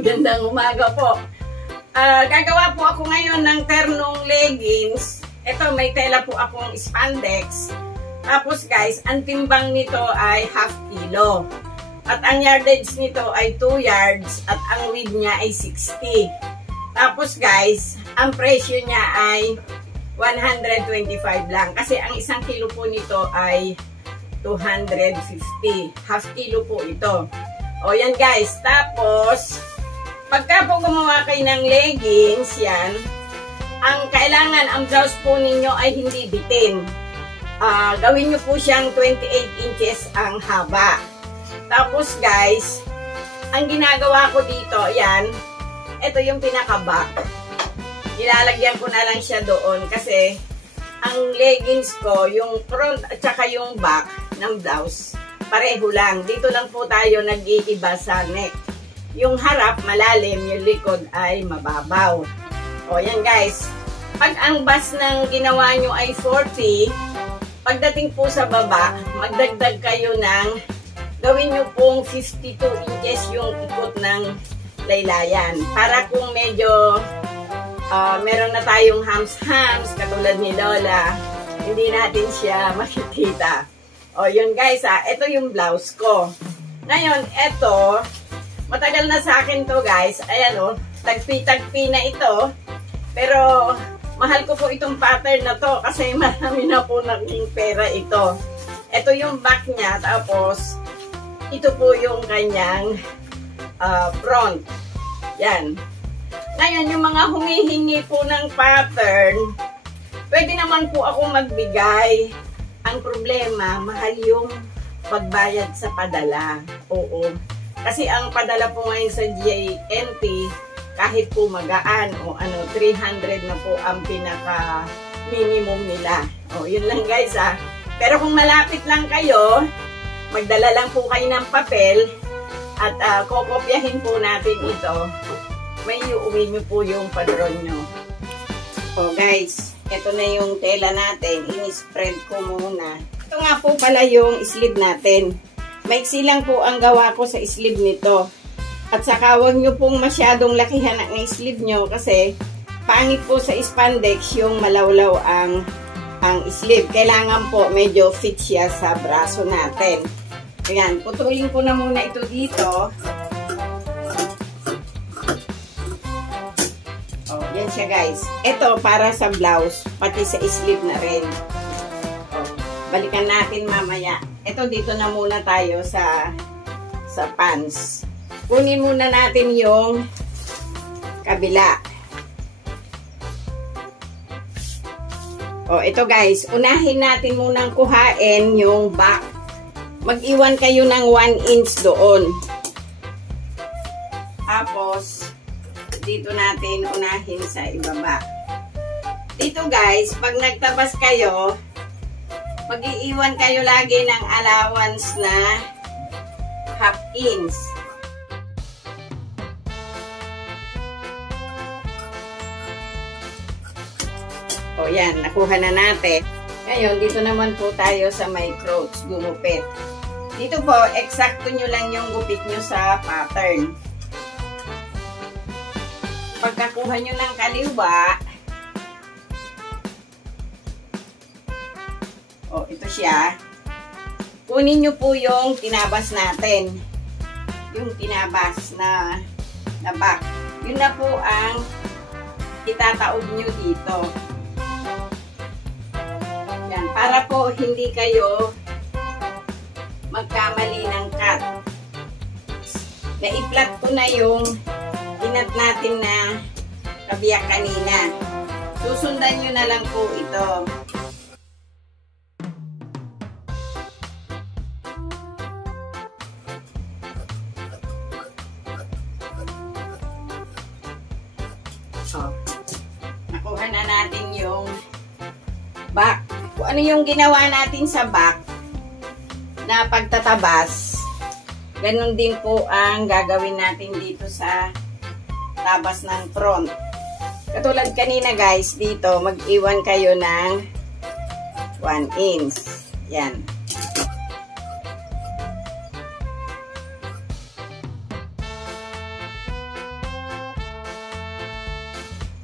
Magandang umaga po. Gagawa po ako ngayon ng ternong leggings. Ito, may tela po akong spandex. Tapos guys, ang timbang nito ay half kilo. At ang yardage nito ay 2 yards. At ang width niya ay 60. Tapos guys, ang presyo niya ay 125 lang. Kasi ang 1 kilo po nito ay 250. Half kilo po ito. O yan guys. Tapos, pagka po gumawa kayo ng leggings, yan, ang kailangan, ang blouse po ninyo ay hindi bitin. Gawin nyo po siyang 28 inches ang haba. Tapos guys, ang ginagawa ko dito, yan, ito yung pinaka-back. Ilalagyan ko na lang siya doon kasi ang leggings ko, yung front at saka yung back ng blouse, pareho lang. Dito lang po tayo nag-iiba sa neck. Yung harap malalim, yung likod ay mababaw. O yan guys, pag ang bust ng ginawa nyo ay 40, pagdating po sa baba, magdagdag kayo ng, gawin nyo pong 52 inches yung ikot ng laylayan. Para kung medyo meron na tayong hams-hams, katulad ni Lola, hindi natin siya makikita. O yun guys, ito yung blouse ko. Ngayon, ito, matagal na sa akin to guys. Ayan o, tagpi-tagpi na ito. Pero, mahal ko po itong pattern na to kasi marami na po naging pera ito. Ito yung back niya, tapos, ito po yung kanyang front. Yan. Ngayon, yung mga humihingi po ng pattern, pwede naman po ako magbigay. Ang problema, mahal yung pagbayad sa padala. Oo. Kasi ang padala po ngayon sa GNT, kahit po magaan o 300 na po ang pinaka minimum nila. O, yun lang guys Pero kung malapit lang kayo, magdala lang po kayo ng papel at kokopyahin po natin ito. May iuwi nyo po yung padron nyo. O guys, ito na yung tela natin. In-spread ko muna. Ito nga po pala yung sleeve natin. Maiksi lang po ang gawa ko sa sleeve nito. At saka huwag nyo pong masyadong lakihan ang sleeve nyo kasi pangit po sa spandex yung malawlaw ang sleeve. Kailangan po medyo fit siya sa braso natin. Ayan, putulin ko na muna ito dito. Oh, yan siya guys. Ito para sa blouse, pati sa sleeve na rin. Oh, balikan natin mamaya. Ito dito na muna tayo sa pants. Kunin muna natin yung kabila. Oh, ito guys, unahin natin munang kuhain yung back. Mag-iwan kayo ng 1 inch doon. Tapos, dito natin unahin sa ibaba. Dito guys, pag nagtabas kayo, mag-iiwan kayo lagi ng allowance na half inch. O yan, nakuha na natin. Ngayon, dito naman po tayo sa may crotch, gumupit. Dito po, eksakto nyo lang yung gupit nyo sa pattern. Pagkakuha nyo ng kaliwa, o ito siya, kunin nyo po yung tinabas natin. Yung tinabas na back. Yun na po ang itataob nyo dito. Yan, para po hindi kayo magkamali ng cut. Na-i-flat ko na yung inat natin na kabiyak kanina. Susundan nyo na lang po ito. So, nakuha na natin yung back. Kung ano yung ginawa natin sa back na pagtatabas, ganun din po ang gagawin natin dito sa tabas ng front. Katulad kanina guys, dito mag-iwan kayo ng 1 inch. Yan.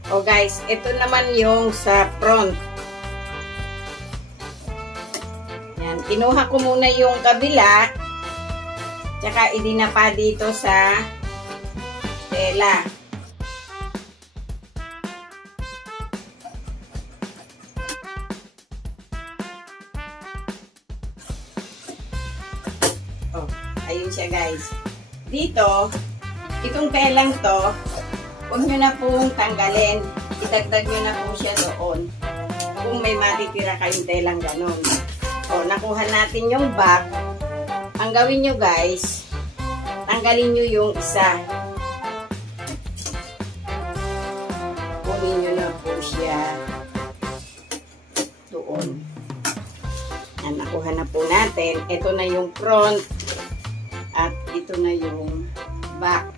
O guys, ito naman yung sa front. Yan, kinuha ko muna yung kabila. Tsaka idinapa dito sa tela. Oh, ayun siya guys. Dito, itong telang to, huwag nyo na pong tanggalin. Idagdag nyo na po siya doon. Kung may matitira kayong telang ganun. O, nakuha natin yung back. Ang gawin nyo guys, tanggalin nyo yung isa. Kunin nyo na po siya doon. Yan, nakuha na po natin. Ito na yung front. At ito na yung back.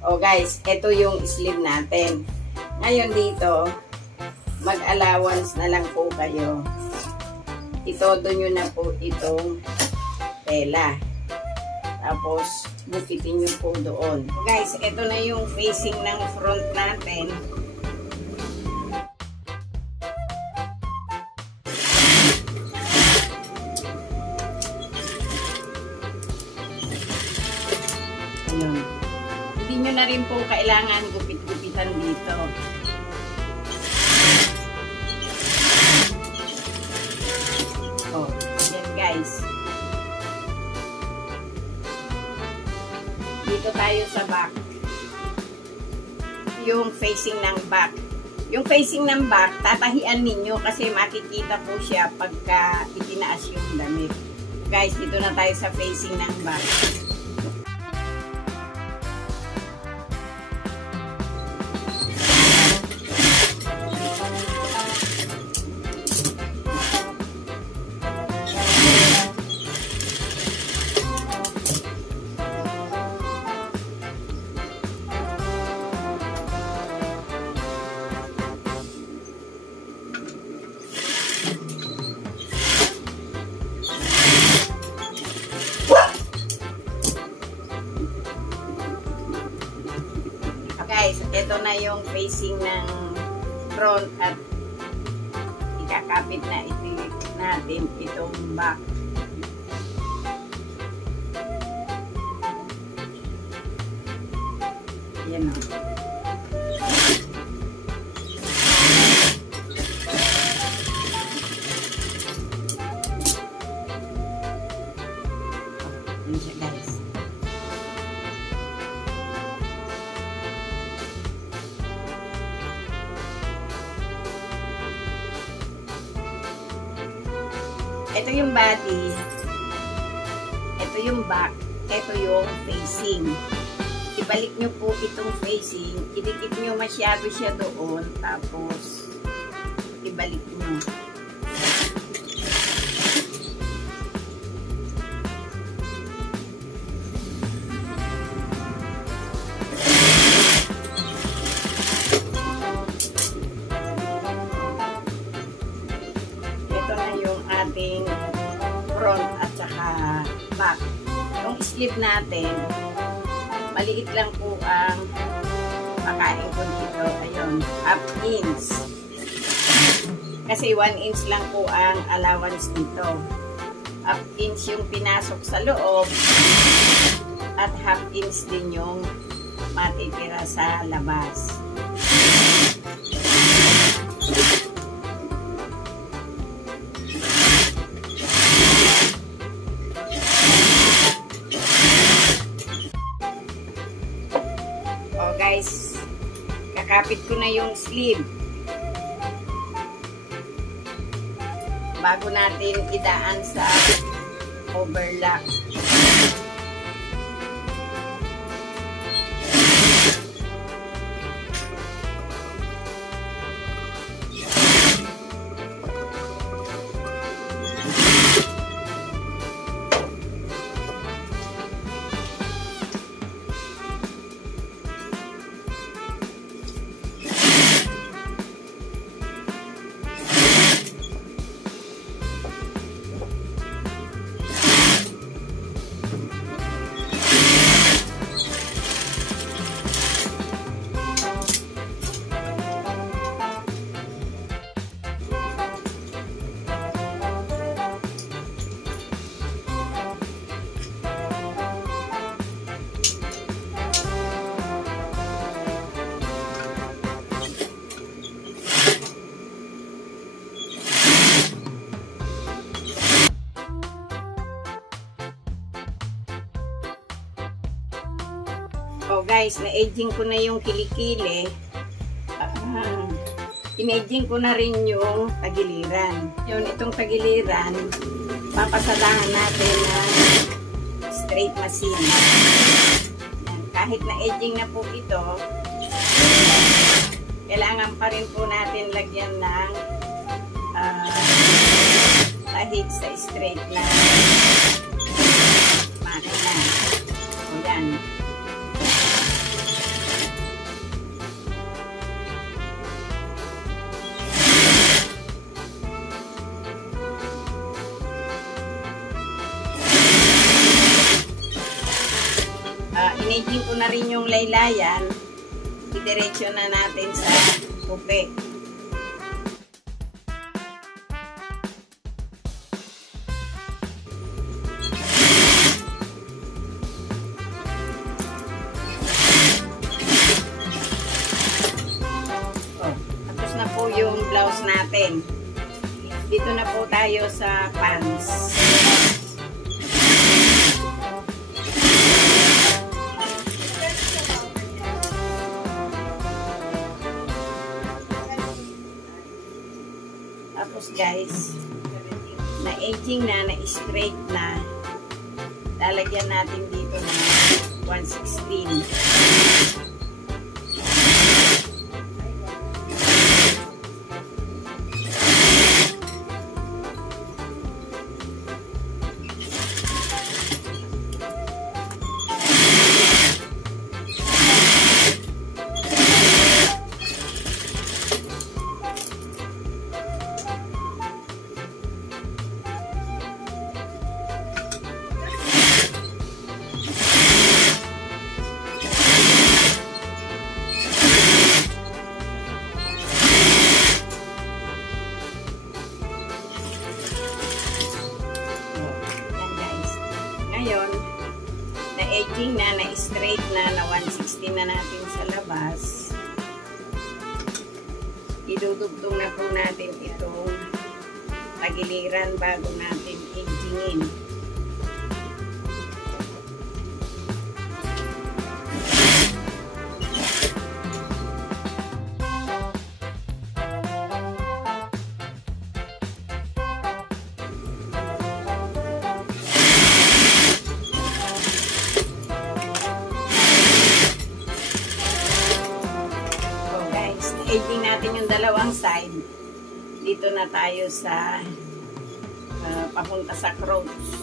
O guys, ito yung sleeve natin. Ngayon dito, mag-allowance na lang po kayo. Itodo nyo na po itong tela. Tapos, bukitin nyo po doon. O guys, ito na yung facing ng front natin. Ayun. Hindi nyo na rin po kailangan gupit-gupitan dito. Oh, yan guys. Dito tayo sa back. Yung facing ng back. Yung facing ng back, tatahian ninyo kasi makikita po siya pagka itinaas yung damit. Guys, dito na tayo sa facing ng back. Guys, ito na yung facing ng front at ikakapit na natin itong back. Yan o. Yan siya guys. Ito yung body, ito yung back, ito yung facing. Ibalik nyo po itong facing, idikit nyo masyado siya doon, tapos ibalik nyo. Ating front at saka back. Yung sleeve natin, maliit lang po ang pakain ko dito. Ayun, half inch. Kasi 1 inch lang po ang allowance dito. Half inch yung pinasok sa loob at half inch din yung matitira sa labas. Guys, kakapit ko na yung sleeve bago natin idaan sa overlock. guys, na-edging ko na yung kilikili. In-edging ko na rin yung tagiliran. Yun, itong tagiliran, papasadahan natin ng straight machine. Yan, kahit na-edging na po ito, kailangan pa rin po natin lagyan ng tahid sa straight na makina. O yan. In-edging ko na rin yung laylayan. Idiretso na natin sa tupi. Tapos na po yung blouse natin. Dito na po tayo sa pants. Tapos guys, na-edging na, na-straight na, lalagyan natin dito ng 1/16. Ngayon, na-edging na, na-straight na, na 1/16 na natin sa labas. Idudugtong na po natin itong tagiliran bago natin edgingin. Edging natin yung dalawang side. Dito na tayo sa papunta sa crotch.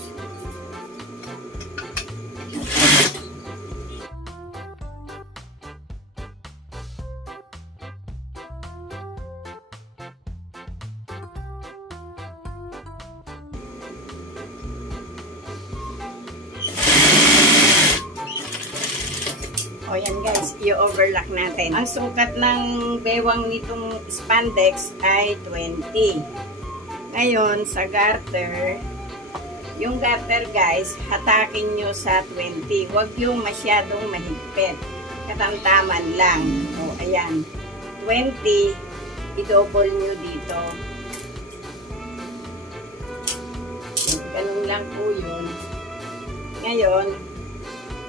O yan guys, i-overlock natin. Ang sukat ng bewang nitong spandex ay 20. Ngayon, sa garter, yung garter guys, hatakin nyo sa 20. Huwag yung masyadong mahigpit. Katamtaman lang. O, ayan. 20, i-double nyo dito. Ganun lang po yun. Ngayon,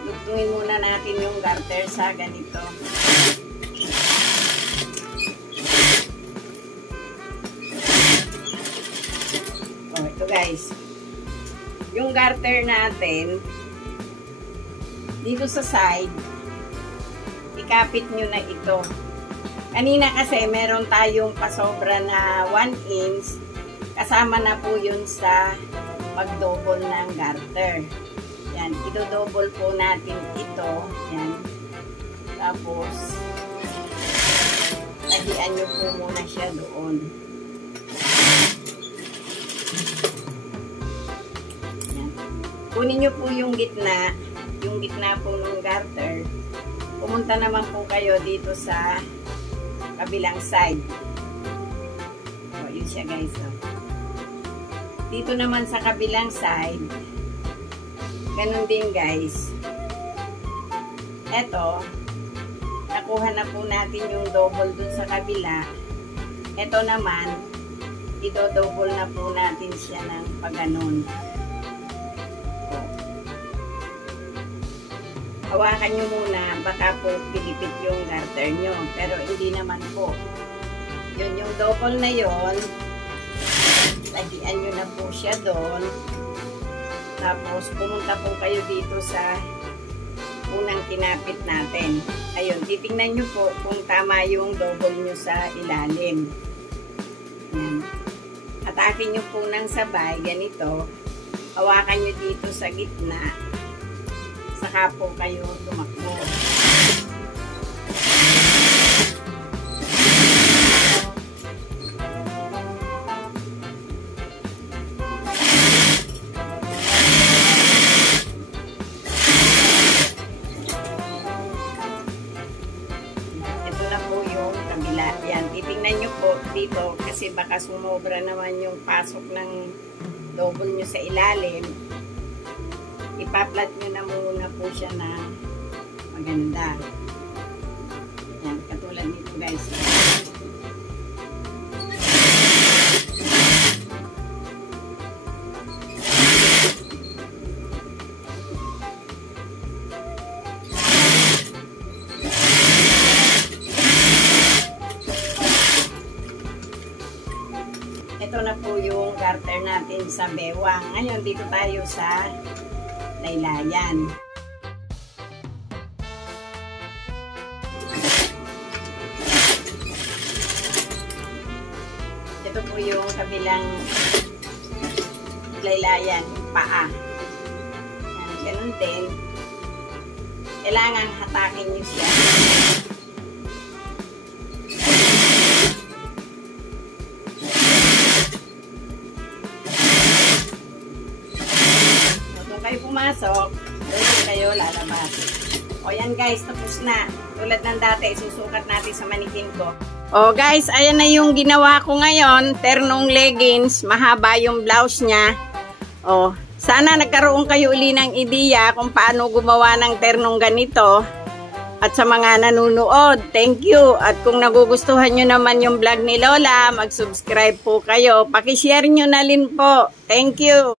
lugtungin muna natin yung garter sa ganito. Oh, ito guys. Yung garter natin, dito sa side, ikapit nyo na ito. Kanina kasi meron tayong pasobra na 1 inch. Kasama na po yun sa pag-double ng garter. Yan, i-double po natin ito. Yan. Tapos, tahian nyo po muna siya doon. Yan. Kunin nyo po yung gitna po ng garter. Pumunta naman po kayo dito sa kabilang side. O, yun siya guys. O. Dito naman sa kabilang side, ganun din guys. Eto, nakuha na po natin yung double dun sa kabila. Eto naman, i-double na po natin siya ng pagganon. hawakan nyo muna, baka po pilipit yung garter nyo. Pero hindi naman po. Yun yung double na yon. Lagian nyo na po siya doon. Tapos pumunta po kayo dito sa unang kinapit natin. Ayun, titingnan nyo po kung tama yung double nyo sa ilalim. Yan. Atakin nyo po ng sabay, ganito. Hawakan nyo dito sa gitna. Saka po kayo tumakbo. Ito na po yung kabila. Yan, titingnan nyo po dito kasi baka sumobra naman yung pasok ng double nyo sa ilalim. Ipaplat nyo na muna po siya na maganda. Yan, katulad nito guys. Ito na po yung garter natin sa bewang. Ngayon, dito tayo sa laylayan. Ito po yung kabilang laylayan, paa. Yan, ganun din. Kailangan hatakin nyo siya. Kayo pumasok, doon kayo lalabas. O yan guys, tapos na. Tulad ng dati, susukat natin sa manikin ko. O guys, ayan na yung ginawa ko ngayon. Ternong leggings, mahaba yung blouse niya. O, sana nagkaroon kayo uli ng ideya kung paano gumawa ng ternong ganito. At sa mga nanunood, thank you. At kung nagugustuhan nyo naman yung vlog ni Lola, mag-subscribe po kayo. Pakishare nyo na rin po. Thank you.